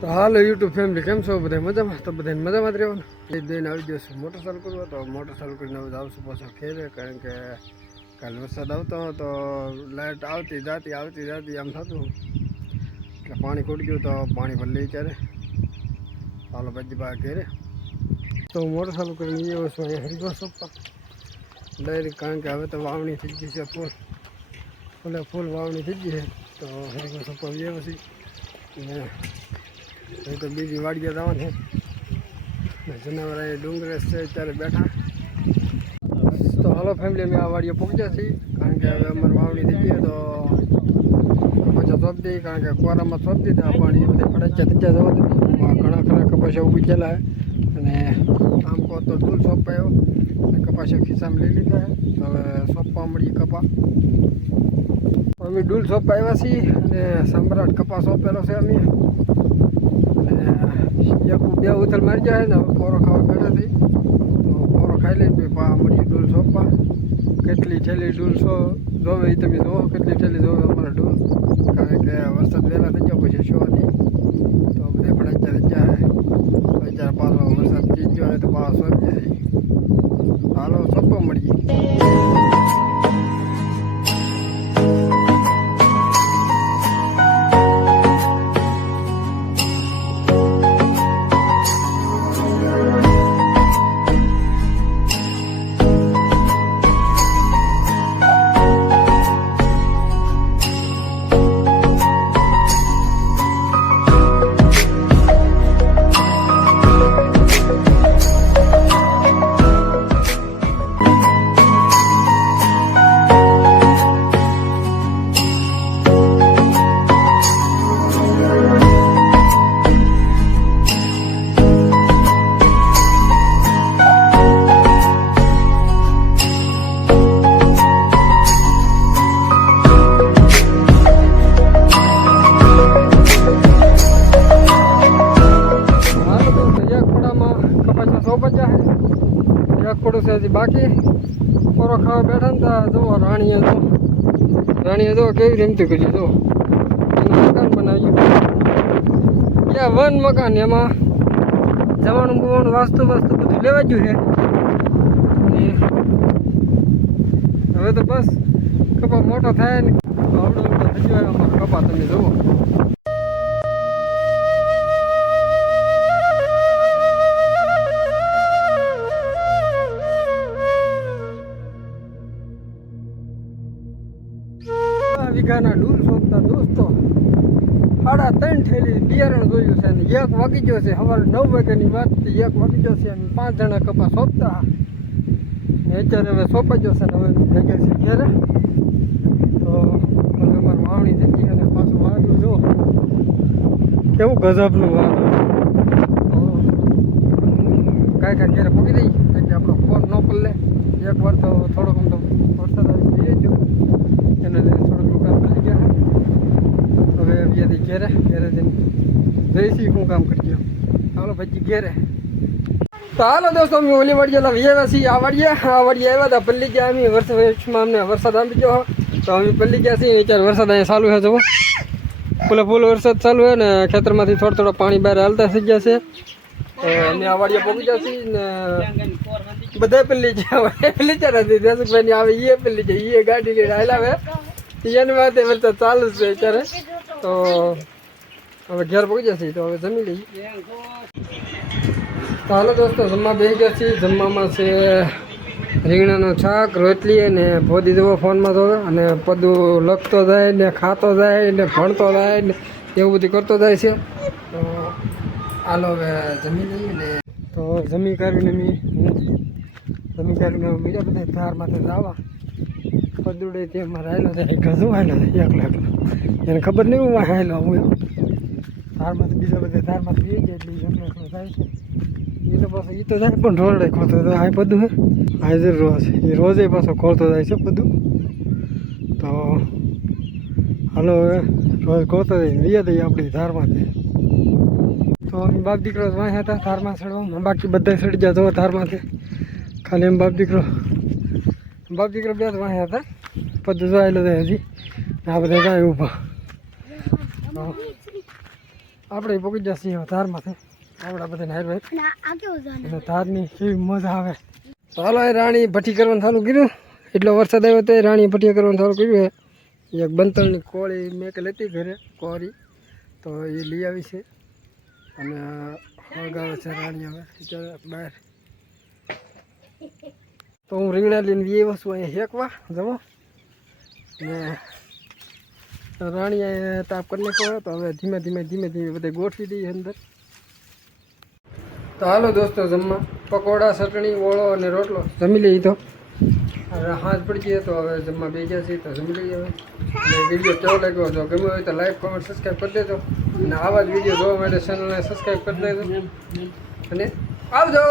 તો હાલો YouTube family કેમ છો બધા મજામાં તો બધા મજામાં જ રહેવાનું એ બેન આવી જશે મોટર ચાલુ કરવા તો મોટર ચાલુ કરીને હવે આવશું પાછો ખેરે કારણ કે કાલે વરસાદ આવતો તો લાઇટ આવતી જાતી આવતી જાતી આમ થતું એટલે પાણી ખૂટી ગયું તો પાણી ભરી લઈ ત્યારે હાલો પછી બા ઘેરે તો હું મોટર ચાલુ કરીને આવ્યો છું અહીંયા હરિદ્વાર સોપા ડાયરેક્ટ કારણ કે હવે તો વાવણી થઈ ગઈ છે ફૂલ ફૂલે ફૂલ વાવણી થઈ ગઈ છે તો હરિદ્વાર સોપા આવ્યા પછી ને તો બીજી વાડીએ જવાની જનાવર ડુંગરે છે, અત્યારે બેઠા. તો હાલો ફેમિલી અમે આ વાડીએ પહોંચ્યા છીએ. કારણ કે હવે અમારે વાવણી થઈ ગઈ તો પછી સોંપ કારણ કે કોરામાં સોંપ દીધા પાણી બધે ફટાચ્યા થઈ જવા ઘણા ખરા કપાસા ઉગી ગયેલા અને આમ કહો તો ડૂલ સોંપાયો. કપાસા ખિસ્સામાં લઈ લીધા હવે સોંપવા મળીએ કપા. અમે ડૂલ સોંપા આવ્યા છીએ અને સમ્રાટ કપાસ સોંપેલો છે અમે. એક બે ઉથલ મારી જાય ને પોરો ખાવા બેઠા થઈ તો પોરો ખાઈ લઈને પછી પા મળી ડૂલ સોંપવા. કેટલી થેલી ડૂલ સો જોવે એ તમે જોવો કેટલી થેલી જોવે અમારા ડૂલ. કારણ કે વરસાદ વહેલા થઈ ગયો, પછી શો નહીં તો બધા ફડાચ્યા થઈ જાય. બાકી પોરો ખાવા બેઠા ને ત્યાં જુઓ રાણીએ જો રાણીએ જો કેવી રમતી કરી જો મકાન બનાવ્યું. ત્યાં વન મકાન એમાં જવાનું બવાનું વાસ્તુ વાસ્તુ બધું લેવા ગયું છે. હવે તો બસ કપા મોટો થાય ને. આવડો આવડો થઈ જાય અમારો કપા તમે જુઓ. આ વીઘાના ડૂલ શોધતા દોસ્તો. સાડા ત્રણ થેલી બિયારણ જોયું છે અને એક વાગી ગયો છે. સવારે નવ વાગ્યાની વાત એક વાગી ગયો છે અને પાંચ જણા કપા સોંપતા. ને અત્યારે હવે સોંપાઈ ગયો છે ને હવે ભેગે છે ઘેરે. તો હવે અમારે વાવણી થઈ અને પાછું વાદળું જો કેવું ગજબનું વાદળું કાંઈ કાંઈ ઘેરે પકી દઈ કે આપણો ફોન ન પલ્લે એક વાર તો થોડોક આમ તો વરસાદ આવી જઈએ જો એના લીધે થોડોક નુકસાન પડી ગયા હવે વ્યાથી ઘેરે ઘેરે જઈને જઈશી હું કામ કરી ગયો હાલો, પછી ઘેરે. તો હાલો દોસ્તો, અમે ઓલી વાડીએલા વ્યાવ્યા છીએ. આ વાડીએ આ વાડીએ આવ્યા હતા, પલ્લી ગયા અમે. વર્ષમાં અમને વરસાદ આવી ગયો તો અમે પલ્લી ગયા છીએ, અત્યારે વરસાદ અહીંયા ચાલુ છે, જુઓ. ફૂલે ફૂલ વરસાદ ચાલુ હોય ને, ખેતરમાંથી થોડો થોડા પાણી બહાર હાલતા થઈ ગયા છે. અમે આ વાડીએ પહોંચી ગયા છીએ ને બધા પેલી જાય પેલી ચાર હતી દેશુભાઈ આવે એ પેલી છે એ ગાડી લઈને હાલાવે એની વાતે વરસાદ ચાલુ છે અત્યારે. તો હવે ઘેર પહોંચી જશે તો હવે જમી લઈએ. તો હાલો દોસ્તો, જમવા બે ગયા છીએ. જમવામાં છે રીંગણાનો શાક, રોટલી અને ભોદી જવો ફોનમાં તો અને પદું લખતો જાય ને ખાતો જાય ને ભણતો જાય ને એવું બધું કરતો જાય છે. તો હાલો હવે જમી લઈએ ને. તો જમી કરીને મેં જમી કરીને બીજા બધા ધાર માથે જવા પદુડે તે મારે આવેલો છે ગજુ આવેલો છે એકલો એકલો એને ખબર નહીં હું આવેલો હું ધારમાંથી બીજા બધા ધારમાંથી જઈ જાય એટલે એકલો એકલો થાય છે. એ તો પાછો એ તો જાય પણ ઢોરડે ખોલતો તો આ બધું હે. હાજર રોજ એ રોજે પાછો ખોલતો જાય છે બધું તો હાલો હવે, રોજ ખોલતો જાય લઈએ દઈએ આપણી ધારમાંથી. તો એમ બાપ દીકરો વાંચ્યા હતા, ધારમાં ચડવામાં. બાકી બધા ચડી ગયા તો ધારમાંથી. ખાલી એમ બાપ દીકરો બાપ દીકરો બે જ વાંચ્યા હતા બધું જોયેલું છે હજી. આ બધા જાય ઊભા. આપણે પહોંચી જશે ધારમાંથી. આપણા બધા હાર ભાઈ ધારની કેવી મજા આવે. તો હાલો એ રાણી ભઠ્ઠી કરવાનું ચાલુ કર્યું. એટલો વરસાદ આવ્યો તો રાણી ભઠ્ઠી કરવાનું ચાલુ કર્યું એક બંતળની કોળી મેં કે લેતી ઘરે કોરી. તો એ લઈ આવી છે. અને હળગાવે છે રાણી હવે. બહાર. તો હું રીંગણા લઈને વી આવ્યો છું અહીંયા હેકવા જમો. ને રાણીએ તાપ કરી નાખ્યો તો હવે ધીમે ધીમે ધીમે ધીમે બધે ગોઠવી દઈએ અંદર. તો હાલો દોસ્તો જમવા. પકોડા, ચટણી, ઓળો અને રોટલો જમી લઈએ તો. હાથ પડી જઈએ તો હવે જમવા બે ગયા છીએ તો જમી લઈએ હવે. વીડિયો કેવો લાગ્યો? જો ગમ્યો હોય તો લાઈક કોમેન્ટ સબસ્ક્રાઈબ કરી દેજો. અને આવા જ વીડિયો જોવા માટે ચેનલને સબસ્ક્રાઈબ કરી દેજો. અને આવજો!